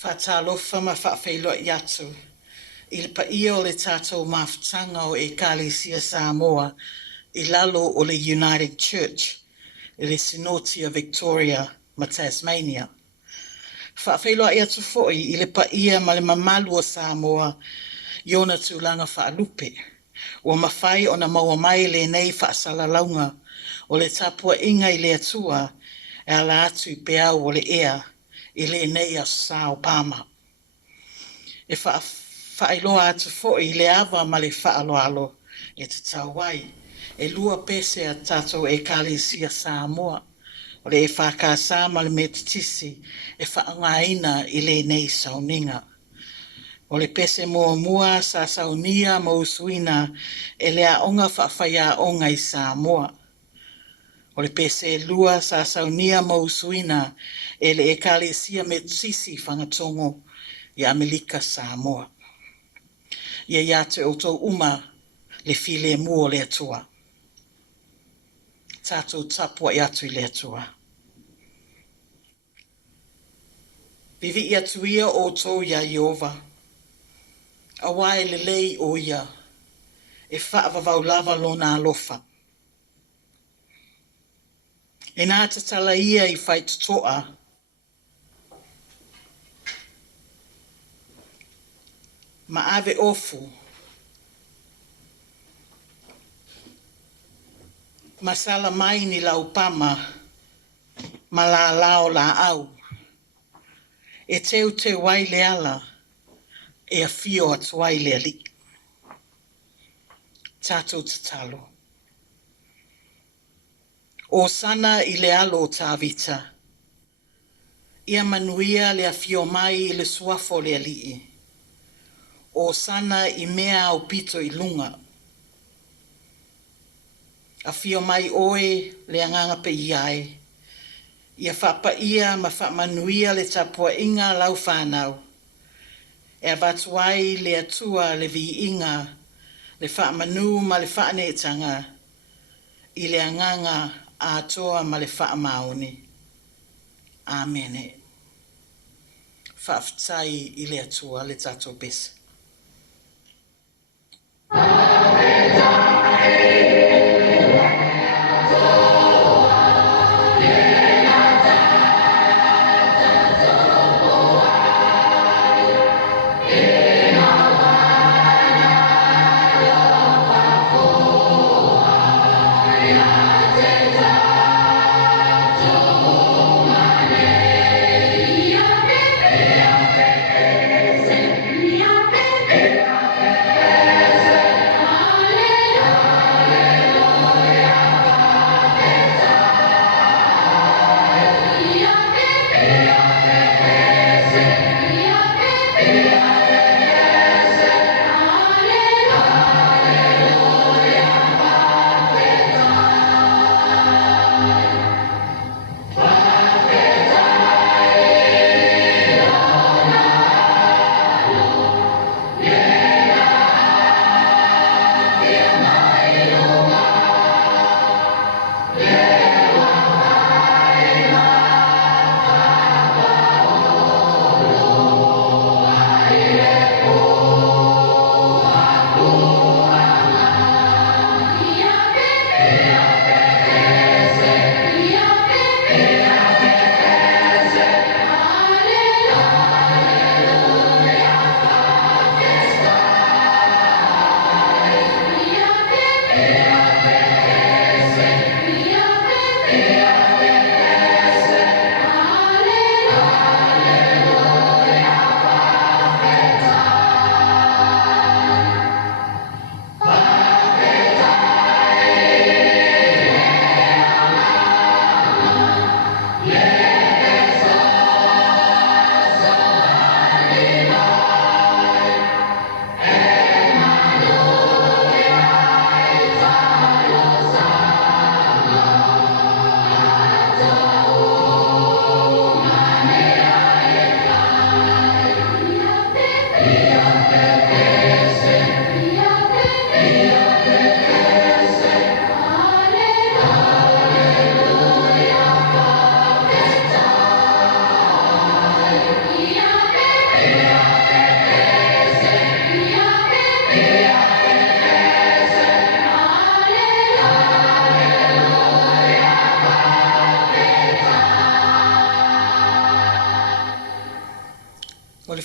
Whatalofa ma whaafeiloa i atu. I le paia o le tātou mawhitanga o Ecclesia Samoa i lalo o le United Church i le Sinotia Victoria ma Tasmania. Whaafeiloa i atu foi i le paia ma le mamalu o Samoa i ona tūlanga whaalupe. Ua mawhai o na maua mai le nei whaasala o le tapua inga i le atua e ala atu i peau o le ea i le nei a Sa Pama. E whaailoa atu foi i le awa ma le whaaloalo e te tauai. E lua pese a tātou Ecclesia Samoa. O le e whakasa ma le metitisi e whaangaina i le nei Sauniga. O le pese mua sa Sauniga ma usuina e le aonga whaawhaia onga i Samoa. O le pese lua sa Sauniga ma usuina e le Ecclesia metitisi whangatongo i Amerika Samoa. Ia te o tau uma le file mua le atua. Tātou tapua i atu i le atua. Vivi i atu ia o tau ia Iova. Awai le lei o ia. E whaavavau lava lona alofa. E nā te tala ia i whai tutoa. Ma ave ofu. Masala mai ni lau pama. Ma la lao la au. E teu te wai le ala. E a fio atu wai le ali. Tātou te talo. O sana i le alo tā vita. Ia manuia le a fio mai i le suafo le alii. O sana i mea au pito i lunga. A fio mai oe le anganga pe iai. Ia whapa ia ma whamanuia le tapua inga lau whanau. E a watuai le atua le vi inga, le whamanu ma le whaanetanga, i le anganga a atoa ma le whaamaoni. Amene. Whaftai i le atua le tato besa.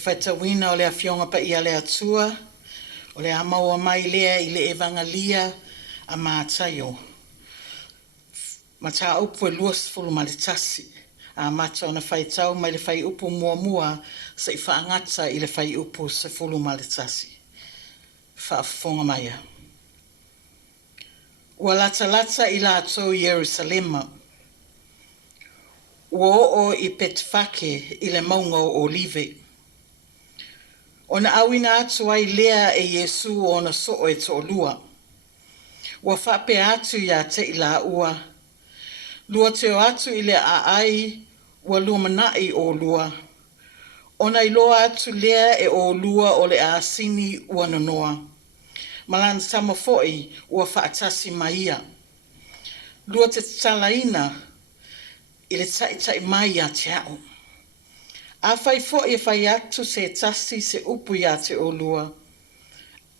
whaitawina o le awhionga pa ia le atua, o le amaua mai lea i le evangalia a mātaio. Ma tā upu e luas fulu ma le tasi, a mata o na whaitau mai le whai upu mua sa i whaangata i le whai upu se fulu ma le tasi. Whaafonga mai a. Ua lata i la atou Yerusalema. Ua o i Petfake i le maunga o Olive. Ona awina atu ai lea e Yesu o na soo e to lua. Ua whape atu ia te i la ua. Lua teo atu i le ai ua lua manai o lua. Ona i loa atu lea e o lua o le asini ua nonoa. Malana tama foi ua whaatasi maia. Lua te talaina i le tai mai a te au. A whai foi e whai atu se tasi se upu ia te o lua.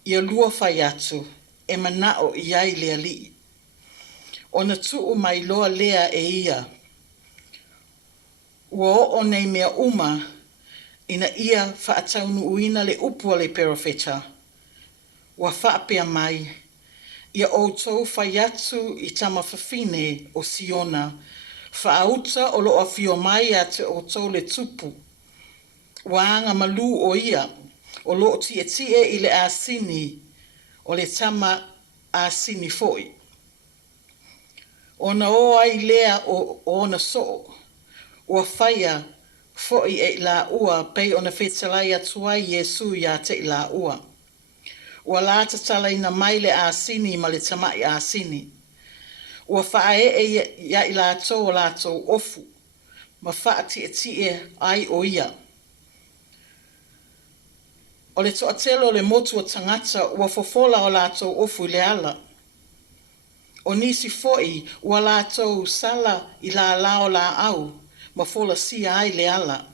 Ia lua whai atu e manao i ai lea li. Ona tuu mai loa lea e ia. Ua o nei mea uma ina ia whaataunu uina le upu le perofeta. Ua whaapea mai, ia outou whai atu i tama whawhine o Siona, whaauta o lo awhio mai a te outou le tupu. Ua anga malu o ia, o lo tie i le asini, o le tama asini foi. Ona o ai lea o ona soo, ua whaia foi e la ua pei ona whetalai atuai Yesu ia te la ua. Ua lata tala ina mai le asini ma le tamai asini. Ua whae ia i lato o lato ofu, ma wha tie ai o ia. O le toatelo le motu o tangata ua fofola o lato ofu i le ala. O nisi foi ua lato sala i la lao la au, ma fola si ai le ala.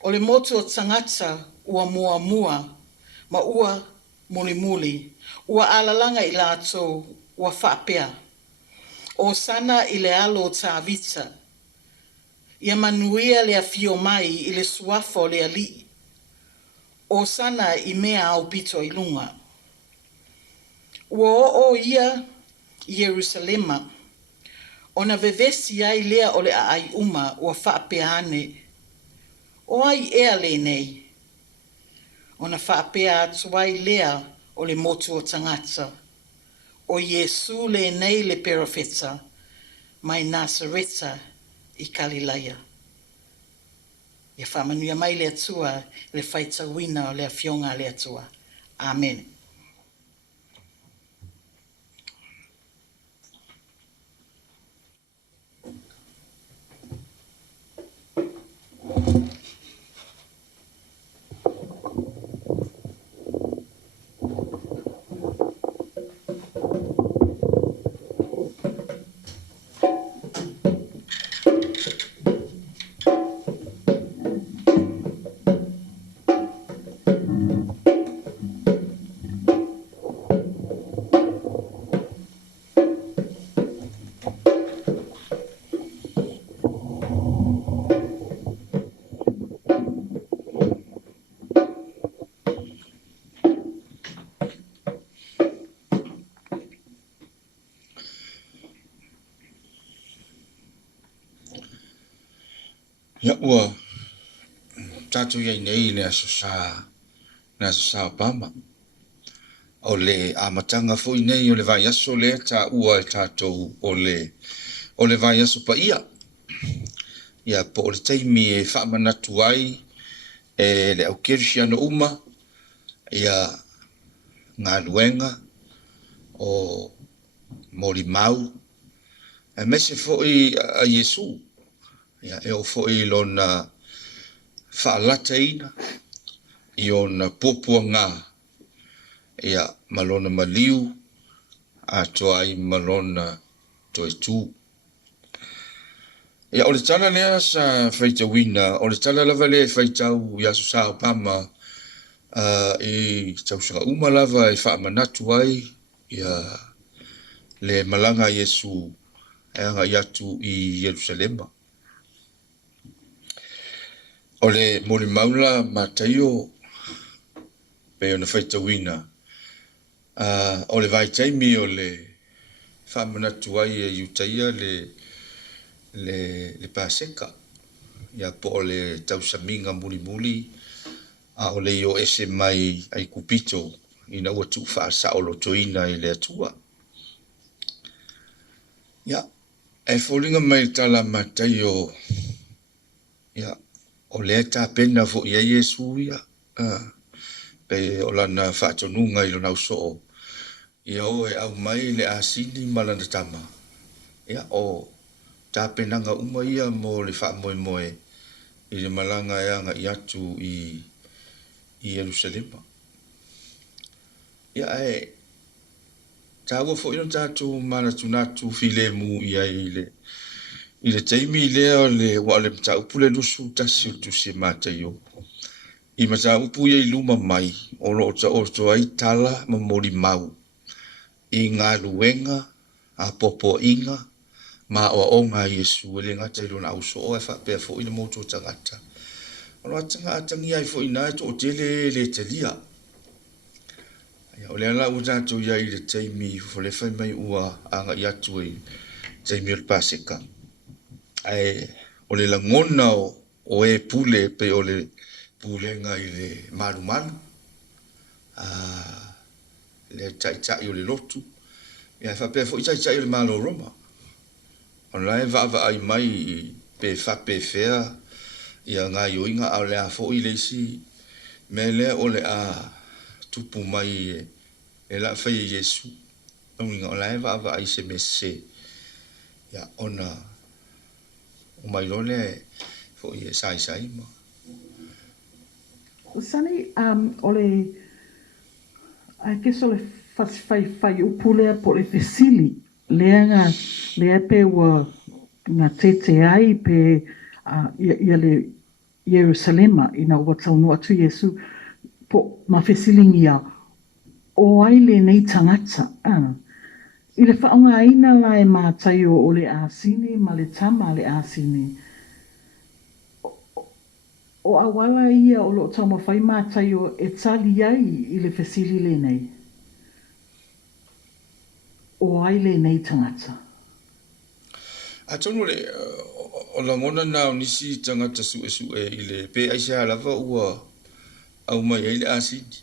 O le motu o tangata ua mua, ma ua muli, ua alalanga i lato ua whaapea. O sana i le alo tā vita. Ia manuia le afio mai i le suafo le ali. O sana i mea au pito i lunga. Ua o ia Yerusalema. Ona vevesi ai lea o le ai uma ua whaapea ane. O ai ea le nei. Ona whaapea atu ai lea o le motu o tangata. O Yesu le nei le perofeta. Mai Nasareta i Galilaya. Ia whamanuia mai le atua le whaitawina o le awhionga le atua. Amen. Ya ua tatu ia nei le aso sa Pama. O le amatanga foi nei o le vai aso le ta ua tatou o le vai aso pa ia. Ia po o le taimi e whaamanatu ai e le au kirisiano uma ia ngā luenga o mori mau. E mese foi a Yesu. Ia e o foi lona whaalata ina i ona popua ngā. Ia malona maliu a toa i malona toi tū. Ia o le tala lea sa whaitawina, o le tala lava le whaitau i Aso Sa Pama e tausanga uma lava e whaamanatu ai ia le malanga Yesu e anga i atu i Yerusalema. O le moli maula mataio pe ona faitauina. O le vai taimi o le whamanatu ai e iutaia le paseka. Ia po o le tausaminga muli muli. A o le io ese mai ai kupito. Ina ua tu whaasa o lo toina i le atua. Ia, e fōringa mai tala mataio. Ia, o le ta pena fo ia Yesu ia. Pe o lana whaatonunga i lo nau so. Ia o e au mai le asini malana tama. Ia o ta penanga uma ia mo le wha moe moe. I le malanga e anga i atu i Jerusalema. Ia e ta ua fo ino tatu mana tunatu file mu ia i le taimi lea le wa le mta upule lusu tasi tu se mata yo. I mata upu ia i luma mai o lo o ai tala ma mori mau. I ngā luenga a popo inga ma o ngā Yesu le ngata i lona auso o e whapea fo ina moto tangata. O lo atanga atangi ai fo ina to o tele le telia. O le ala o tato ia i le taimi fo le whai mai ua anga i atu i taimi o le paseka. Ai o le langona o e pule pe o le pulenga i le maru maru. Le tai o le lotu. Ia whapea fo i tai o le malo roma. O lai va ai mai pe whape whea ia ngā ioinga au le a fo i leisi me le o le a tupu mai e la whai Yesu. O lai va ai se me se. Ia ona o mai lone fo i e sai ma. Sani, ole, ai ke so le fai upulea po le fesili, lea pe ua ngā tete ai pe ia le Jerusalema ina ua taunu atu Yesu po ma fesilingi ia o ai le nei tangata. I le whaonga aina la e mātai o le asini ma le tama le asini. O awala ia o lo tama whai mātai o e tali ai i le fesili le nei. O ai le nei tangata. A tonu le o la ngona na nisi tangata su i le pe ai se halava ua au mai ai le asini.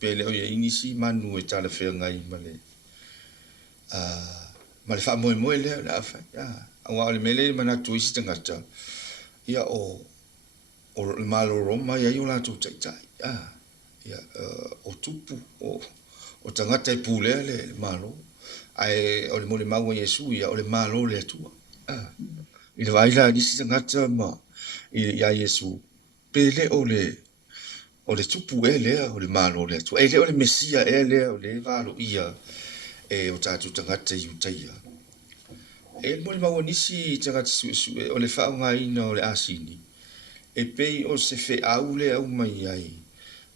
Pe le o ia inisi manu e tala whea ngai ma le wha moe lea le awhai. Awa o le mele manatu isi tangata. Ia o le malo roma ia i o lātou taitai. Ia o tupu o tangata i pūlea le malo. Ai o le mole maua Yesu ia o le malo le atua. I le vaila nisi tangata ma i a Yesu. Pele o le tupu e lea o le malo le atua. E le o le mesia e lea o le valo ia e o tātou tangata i utaia. E le mole maua nisi tangata su o le whaonga ina o le asini. E pei o se fe au le au mai ai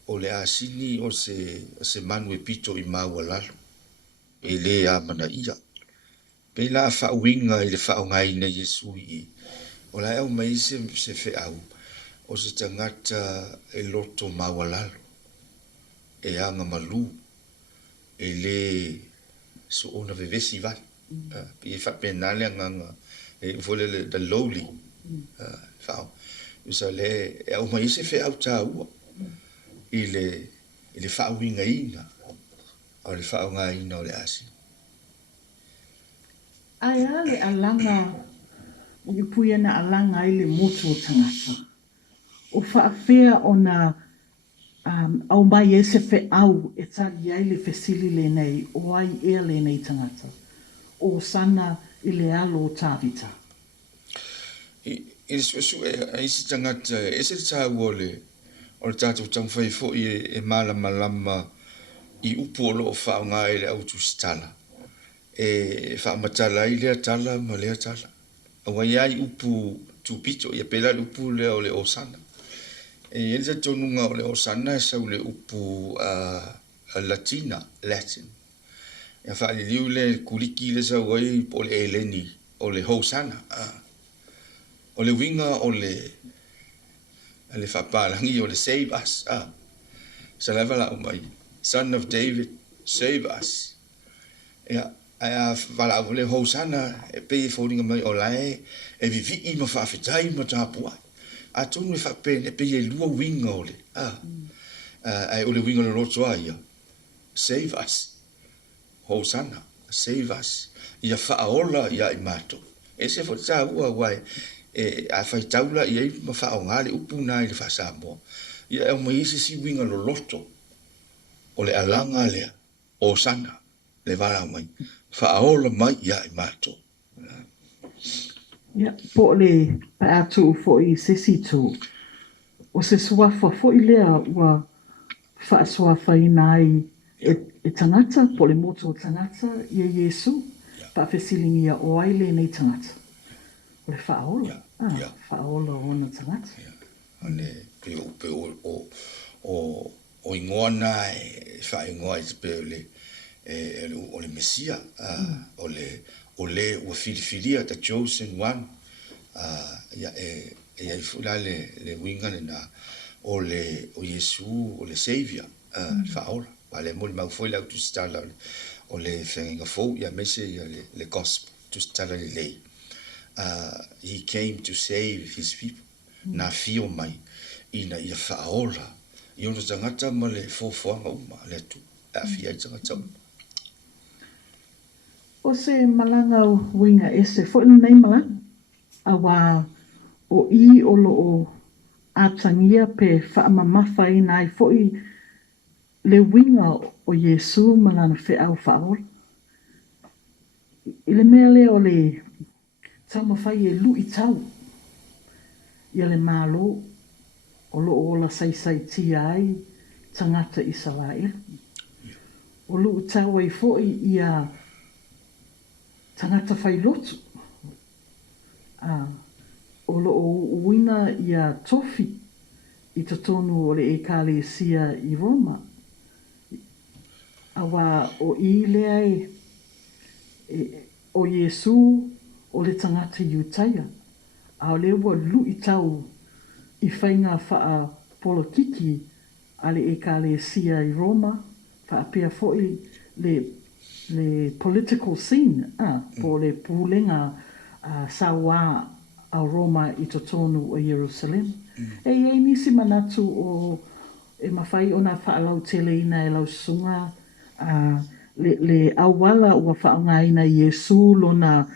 o le asini o se manu e pito i maua lalo. E le a mana ia. Pei la whauinga i le whaonga ina Yesu i. O la au mai se fe au o se tangata e loto maua lalo. E anga malu. E le so ona vevesi vai. Pi e whapenale anganga e ufole le the lowly. Whao. Usa le e au mai se fe au ta ua. I le whauinga ina. O le whaonga ina o le asi. Ai ale alanga, i puia na alanga i le motu o tangata. O whaafea o na au mai e se fe au e tali ai le fesili le nei, o ai ea le nei tangata. O sana i le alo o tāwita. I le su e isi tangata, e se tā ua o le tātou tangwhai fo e malama i upu o loo whaonga e le autu sitala. E whaamatala i lea tala ma lea tala. Awa iai upu tupito, ia pela le upu lea o le osana. E elza tonunga o le osana e sau le upu Latin. Ia whaali liu le kuliki le sau ai o le eleni, o le housana. O le winga o le le whapalangi o le save us. Sa lewa la umai. Son of David, save us. Ia, a wala au le housana, e pe fōringa mai o lae, e vivi i ma whawhitai ma tāpua. A tonu e whapene, pe e lua winga o le. Ai o le winga le roto a ia. Save us. Hosanna, save us. Ia whaola ia i mato. E se fo tā ua wai, a whai taula ia i ma whao ngāle upu nai le whasamoa. Ia e o mai isi si winga lo loto. O le alanga lea. Hosanna. Le wala mai. Whaola mai ia i mato. Ia, po le pa atu fo i sesi tu. O se suafa fo i lea ua whaasuafa i nai e tangata, po le moto o tangata i a Yesu, pa whesilingi a o aile nei tangata. O le whaola. Whaola o na tangata. Ane, pe o ingoa nai, wha ingoa i te pe o le Mesia, o le ua whiriwhiria, the chosen one, ia e ai fula le winga le na o Yesu, o le Savior, whaola. Wale mo le mau foi lau tu stala o le whenga fau, ia mese ia le gospel, tu stala le lei. He came to save his people. Na fio mai, ina ia whaola. I ono tangata ma le fōwhanga uma, le atu, a fia i tangata uma. O se malanga o winga ese, fo ina nei malanga, a wā o I o lo o atangia pe whaamamafa i nai fo I le winga o Yesu malana wheau whaola. I le mea le o le tau mawhai e lu I tau, ia le malo o lo o la saisai tia ai tangata Israel. O lu tau ai fo ia tangata whai lotu. O lo o wina ia tofi I tonu o le ekalesia I Roma. Awa o I lea o Yesu o le tangata Iutaia. A o le ua lu I tau I whainga wha polotiki a le ekalesia I Roma. Wha pia foi le political scene. Po le pulenga sawa a Roma I tonu o Jerusalem. E nisi manatu o e mawhai o na whaalau tele ina e lau sunga le awala ua whaonga ina Yesu lona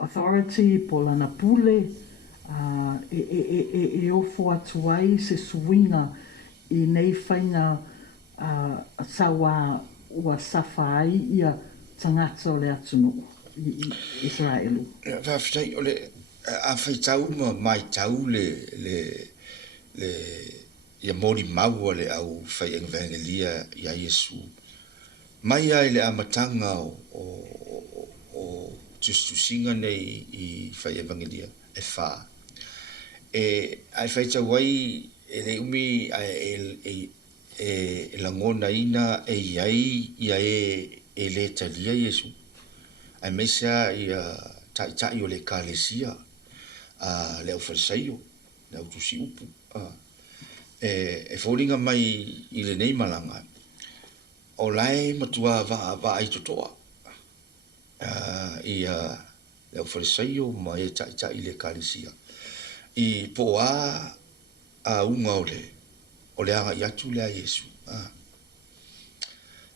authority po lana pule e ofo atu ai se suinga I nei whainga sawa ua safa ai ia tangata o le atunu I Israelu. Whawhitai o le a whaitau ma mai tau le ia mori mau le au whai evangelia ia Yesu. Mai ai le amatanga o tustusinga nei I whai evangelia e wha. Ai whaitau ai e le umi e langona ina e iai ia e le talia Yesu. Ai meisa ia tai o le kalesia. Le au farisaio, le au tusi upu. E whoringa mai I le nei malanga. O lai matua va ai totoa. Ia le au farisaio ma e tai le kalesia. I po a unga o le anga I atu lea Yesu.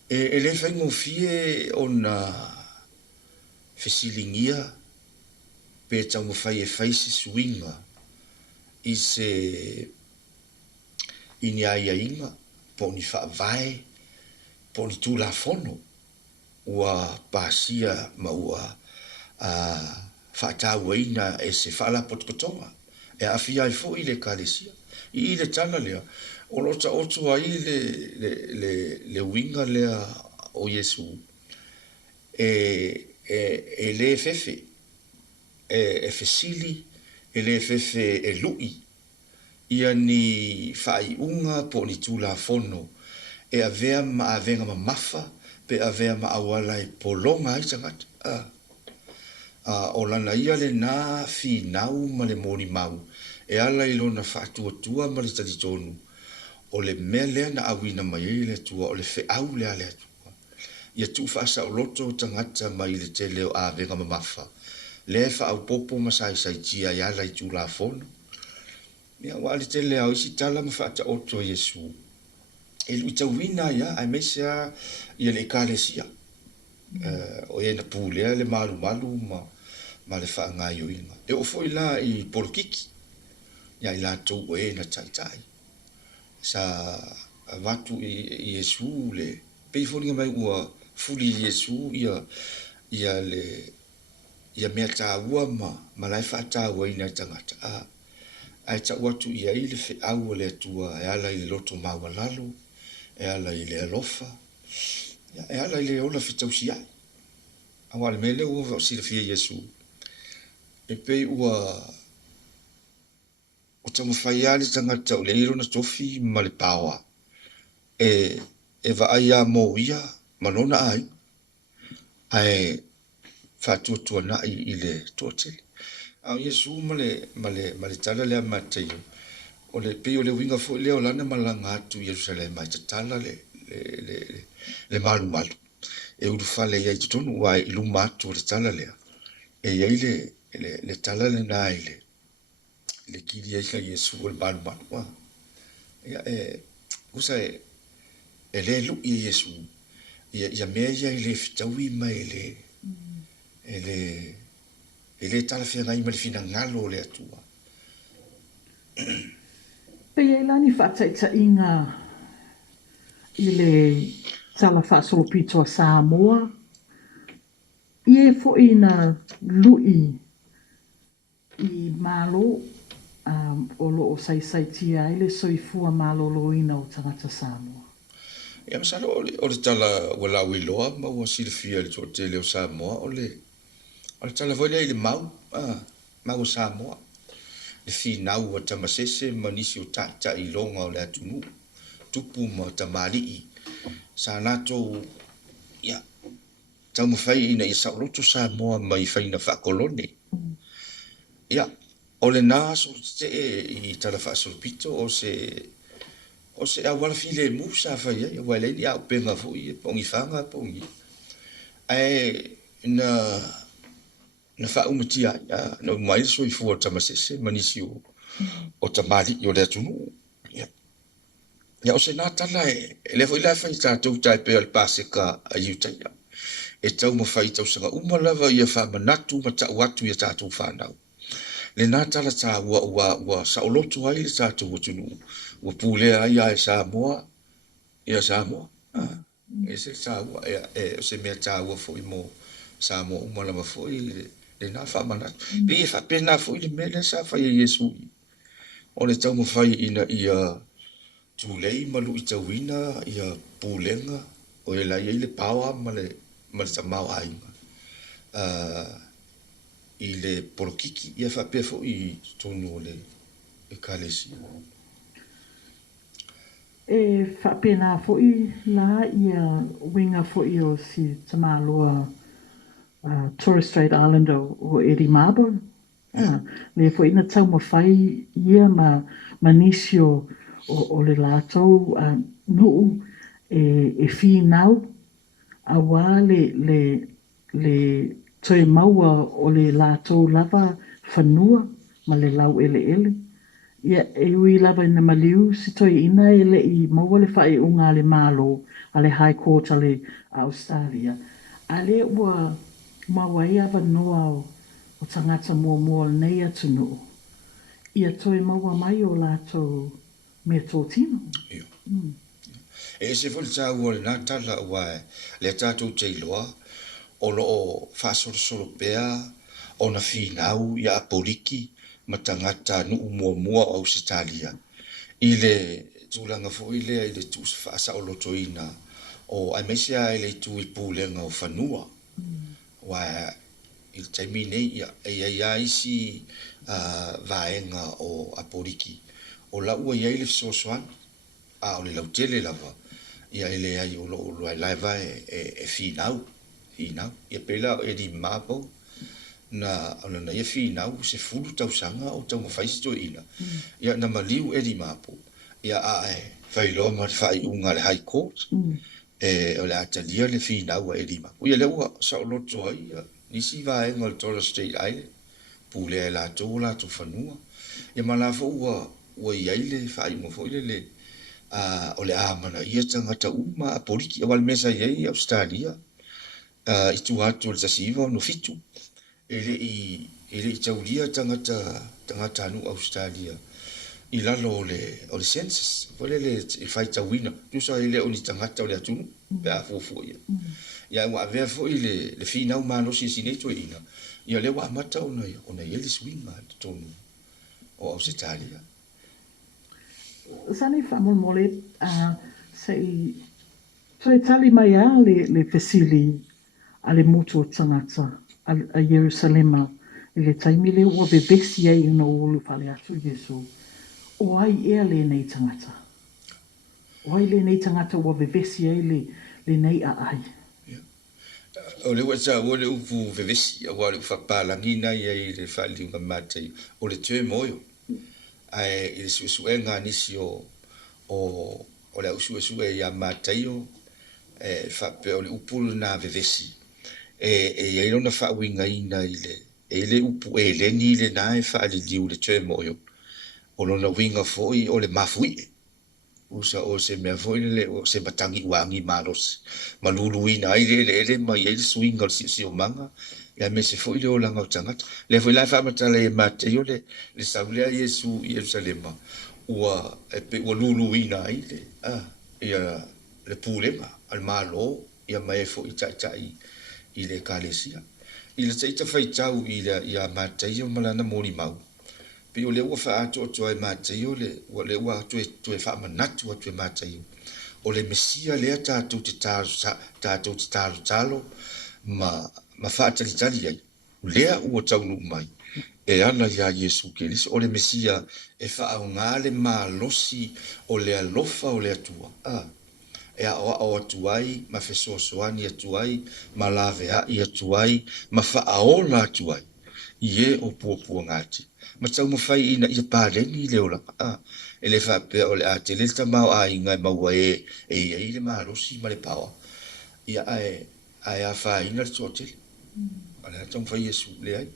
E le whaingo fie o na fesilingia pe tau mawhai e whaisi suinga I se ini aia inga po ni whaavai po ni tūla fono ua pāsia ma ua whaatau ina e se whaala potpotonga e awhia I fo I le kalesia I le tana lea o lota otu ai le winga lea o Yesu e le fefe e fesili e le fefe e lui ia ni whai unga po ni tūla fono e avea ma avenga ma mafa pe avea ma awala I polonga I tangata o lana ia le nā whinau ma le mōni mau, e ala i lona whātua ma le talitonu, o le mea lea na awina mai e le tua, o le whiau lea le tua. Ia tu whaasa o loto tangata mai le te leo a venga mamafa. Le whaau popo masai sai tia i ala i tu la fono. Ia wa le te leo isi tala ma whaata oto Yesu. E lui tauina ia, ai mesia ia le ekalesia. O e na pūlea le malu ma le whaangai o inga. E o foi la i polokiki. Ia i la tau o e na taitai. Sa watu i Yesu le peifoninga mai ua fuli Yesu ia mea tāua ma lai wha tāua ina tangata. Ai ta watu ia i le whiau le atua e ala i le loto maua lalo, e ala i le alofa, e ala i le ola whitausi ai. Awa le mele ua vau sila fia Yesu. E pei ua o tamu whaiale tangata o le iro na tofi ma le pawa. E va aia mo ia malona ai. Ai whātua na i le tōtele. Au Yesu ma le tala lea mateio. O le pei o le winga fo leo lana malanga atu Jerusalem mai te tala le malu. E uru fale ia i tutonu wa i luma atu o le tala lea. E iai le tala le na le kiri ia ika Yesu o le malu. Ia usa e le lu i Yesu. Ia mea ia i le fitaui mai e le tala fia ngai ma le fina ngalo o le atua. Pei e lani whaataita inga i le tala whaasolopito a Samoa. I e fo ina lui i malo o lo o saisaitia ai le soifua malo lo ina o tangata Samoa. Ia masalo o le tala wala wiloa ma ua silfia le tōtele o Samoa o le tala voile i le mau o Samoa. Le finau o tamasese manisi o tata i longa o le atunu. Tupu ma tamali sa nato ia tau mawhai ina i sauroto Samoa mai whaina whakolone. Ia o le nā so te i tala whaasolopito o se awala file musa whai ai wai leini au penga fui pongi whanga pongi. Na whaumatia na mai so i fua tamasese manisi o tamali o le atunu. Ia o se nā tala le fo ila whai tātou tai peo le paseka a iutaia. E tau mawhai tau sanga umalava ia whamanatu ma tau atu ia tātou whanau. Le nā tala tā ua saoloto ai le tātou atunu. Ua pūlea ai a Samoa. Ia Samoa. E se tāua e se mea tāua fo i mo Samoa umalava fo i le nā whamanatu. Pe e whapena fo i le mele sa whai e Yesu. O le tau mawhai ina ia tūlei malu i tauina ia pūlenga o e lai le pawa ma le tamau ainga. I le polokiki ia whapea fo i tonu o le ekalesia. E whapena fo i la ia winga fo i o si tamaloa Torres Strait Islander o Eddie Mabo. Le fo ina tau mawhai ia ma nisio o le lātou nuu e whinau a wā le toi maua o le lātou lava whanua ma le lau ele. Ia e ui lava ina maliu si toi ina ele i maua le whae unga le malo a le High Court a le Australia. A le ua maua ia wanoa o tangata mua nei atu nuu. Ia toi maua mai o lātou mea tōtino. E se foli tā ua le nā tala ua le tātou teiloa o loo whaasorosoro pēa o na whinau ia apoliki ma tangata nuu mua o Ausitalia. I le tūlanga fo i lea i le tūs whaasa o lotoina o ai mesia i le tū i pūlenga o whanua. Wa i le taimi nei ia isi vaenga o apoliki. O la ua ia i le fisosoan o le lautele lava. Ia ele ai o lo ai laiva e finau ia pela e di mapo na ona na ia finau se fulu tausaga o taugafaistoʻina ia na maliu e limapu ia ae failo ma le faaiʻuga le high court o le atalia le finau e limapu ia le ua saʻoloto ai ia nisi vaega o le Torres Strait Island pulea e latou o latou fanua ia ma la foʻu ua iai le faaiʻuga foʻi le o le amanaʻia tagata uma a poliki aua le mesa iai Australia i tu atu o le tasiiva ono fitu ele i taulia tangata anu Australia i lalo o le census wale le fai tauina tu sa ele o ni tangata o le atunu pe a fufu ia wa avea fo i le fina o malo si sineto ina ia le wa mata ona ele swinga tonu o Australia Sani whamolmole sei tali mai a le fesili a le moto tangata a Jerusalema i le taimi le ua vevesi ai una ulu whale atu Jesu. O ai ea le nei tangata. O ai le nei tangata ua vevesi ai le nei a ai. O le wasa o le upu vevesi a wale whapalangina i le whali unga matei o le tue moyo. Ai i le suesuenga nisi o le usuesue i a matei o whape o le upulu na vevesi. E ailona whauinga ina i le upu le ni le nae whaali liu le tue moyo. O lona winga foi o le mafui. Usa o se mea foi le o se matangi wangi malos. Malulu ina ai le mai ele swinga o si o manga. Ia me se foi le o langa o tangata. Le foi lai whamata le mate yo le saulea Yesu Yerusalema. Ua lulu ina ai le. Ia le pulema al malo. Ia mai foi tai i le kalesia. I le taita whaitau i a mate yo malana mori mau. Pe o le ua wha ato ai mātai o le ua tue wha manatu atu e mātai o le mesia lea tātou te talo ma wha tali ai lea ua taunu mai e ana ia Yesu Keriso o le mesia e wha au ngā le losi o le alofa o le atua e a o atu ai ma fesoasoani atu ai ma lavea i atu ai ma wha aola atu ai ie o puapua ngati ma tau mawhai ina ia pārengi leo laka. E le whapea o le a te lelta mau a inga e maua e le marosi ma le pawa. Ia ai a whai ina le tōtele. A le tau mawhai Yesu le ai.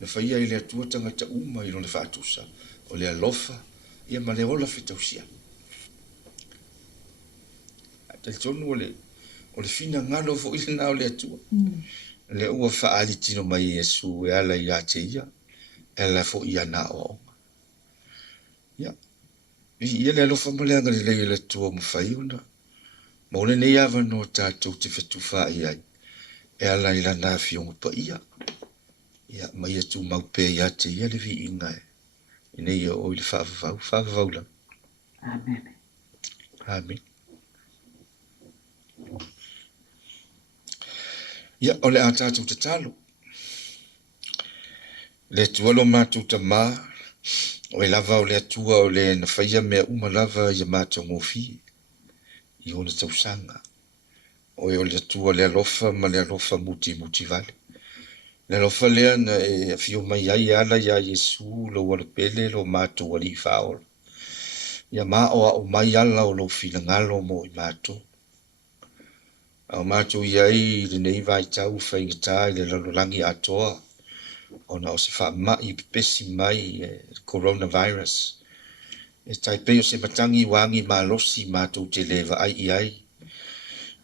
Na whai ai le atua tangata uma i rona whaatusa. O le alofa ia ma le ola whetausia. A te tonu o le fina ngalo fo ile na o le atua. Le ua whaali tino mai Yesu e ala i a te ia. Ela fo ia na o. Ya. Ia le alofa maleanga le tua mawhai ona. Ma ole nei ava no tātou te whetuwha i ai. E ala i lana fionga pa ia. Ia, ma ia tu maupe ia te ia le vi inga e. I nei o ili whaavavau la. Amen. Amen. Ia, ole a tātou te talo. Le tualo mātou ta mā, o e lava o le atua o le na whaia mea uma lava i a mātou ngofi, i ona tausanga. O e o le atua le alofa ma le alofa muti vale. Le alofa lea na e fio mai ai ala ia Yesu lo wale pele lo mātou wali whaola. Ia mā o mai ala o lo fina ngalo mo i mātou. O mātou iai le nei vai tau whaingata i le lalolangi atoa. Ona o se wha i pesi mai coronavirus. E taipei o se matangi wangi malosi mātou te lewa ai i ai.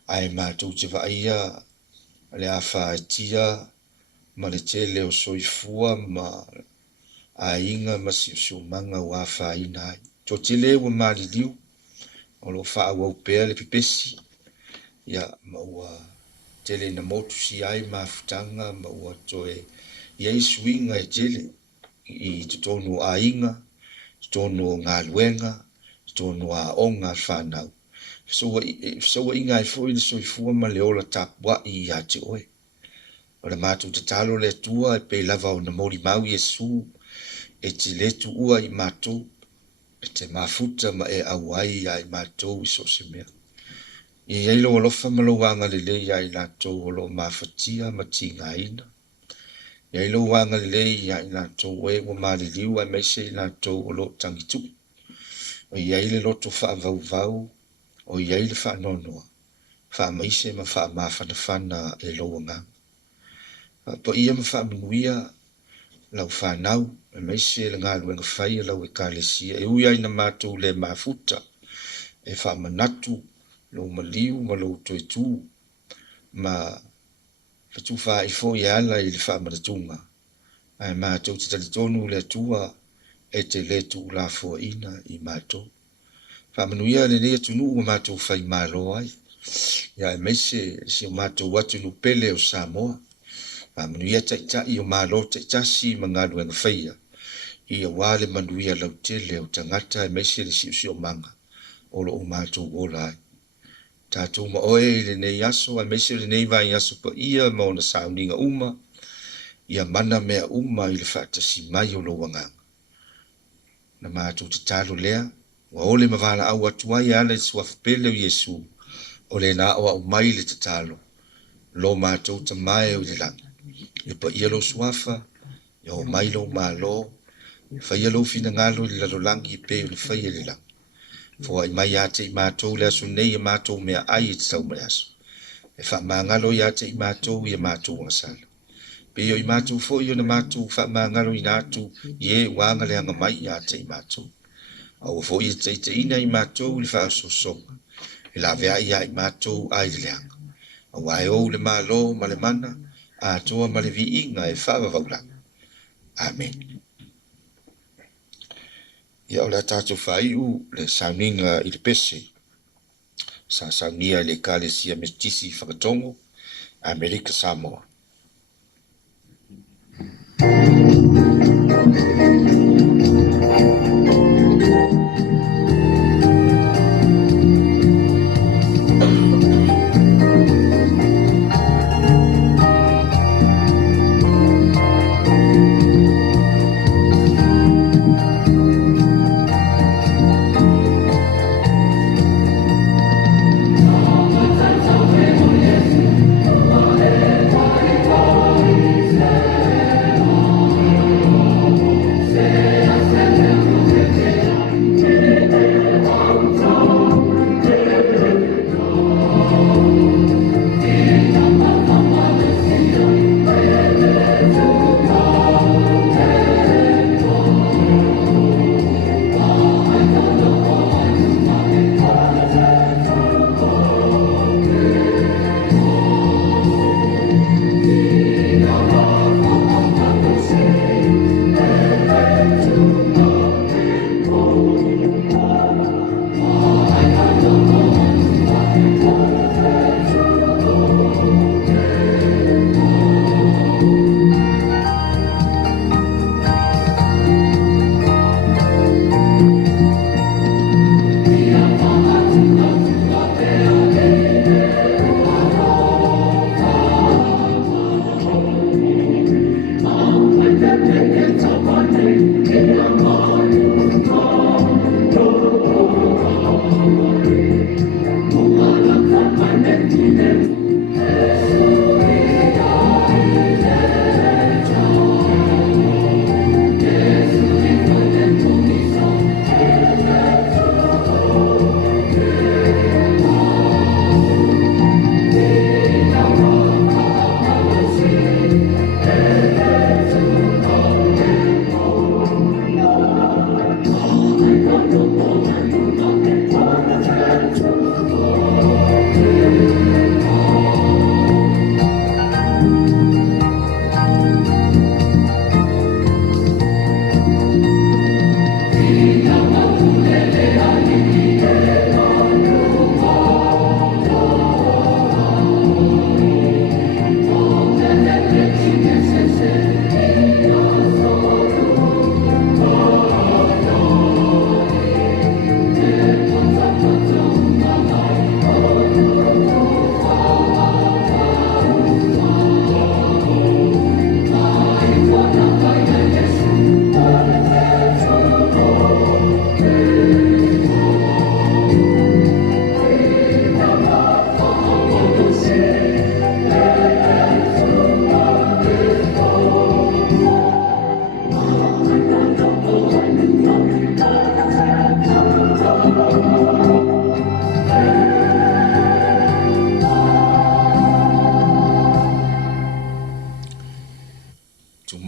Ai mātou te wa ia le a whaetia ma le te leo soifua ma a inga ma si o manga o a whaina ai. To te leo mali liu o lo wha au pea le pipesi. Ia ma ua tele na motu si ai ma futanga ma ua toe iai swinga e tele i tonu a inga, tonu ngā luenga, tonu a onga whanau. So inga e fwoi le soifua ma le ola tapua i a te oe. O le mātou te talo le tua e pe lava o na mori mau Yesu e te letu ua i mātou e te mafuta ma e awai i mātou i so se mea. I eilo alofa malawanga le le i ai lātou o lo mafatia ma ti ngā ina. Ia ilo wanga le ia ina tau e wa mali liu ai meise ina tau o lo tangitu. O ia ile loto wha vau vau, o ia ile wha nonoa. Wha maise ma wha mawhana whana e lo wanga. Po ia ma wha manuia lau wha nau, e meise le ngā luenga whai lau e kālesia. E ui aina mātou le mafuta, e wha manatu, lo maliu ma lo toi tū. Ma whatu wha i fo i ala i le wha manatunga. Ai mātou te talitonu le atua e te le tu la fo ina i mātou. Wha manuia le nea tunu ua mātou whai mālo ai. Ia e meise si o mātou watu nu pele o Samoa. Wha manuia taitai o mālo taitasi ma ngā luenga whaia. Ia wale manuia lau tele o tangata e meise le si o manga. Olo o mātou wola ai. Tātou ma oe le nei aso, a meise le nei vai aso pa ia ma o na Sauniga uma. Ia mana mea uma i le whaatasi mai o lo wanganga. Na mātou te talo lea, wa ole ma wala au atuai ala i suafapele o Yesu, o le na o au mai le te talo, lo mātou ta mai o le langa. E pa ia lo suafa, ia o mai lo malo, fa ia lo fina ngalo i lalo langi i pe o le whaia le langa. Fo ai mai ate i mātou le aso nei i mātou mea ai i te tau mai aso. E wha mangalo i ate i mātou i a mātou ngasala. Pe yo i mātou fo i o na mātou wha mangalo i nātou i e wanga le anga mai i ate i mātou. Au fo i te ina i mātou le wha aso songa. E la vea i a i mātou ai le anga. Au ai o le mālo ma le mana, a toa ma le vi inga e wha wavaulanga. Amen. Ia o le tātou whaiu le Sauniga i le pese. Sa saunia le kālesia mestisi whakatongo, Amerika Samoa.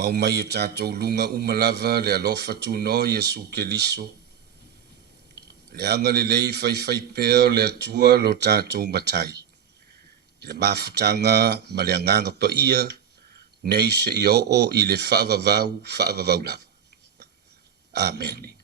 mau mai o tātou lunga umalava le alofa tūno Iesu Keliso. Le anga le lei fai peo le atua lo tātou matai. Le mafutanga ma le anganga pa ia, nei se i o i le whaavavau lava. Amen.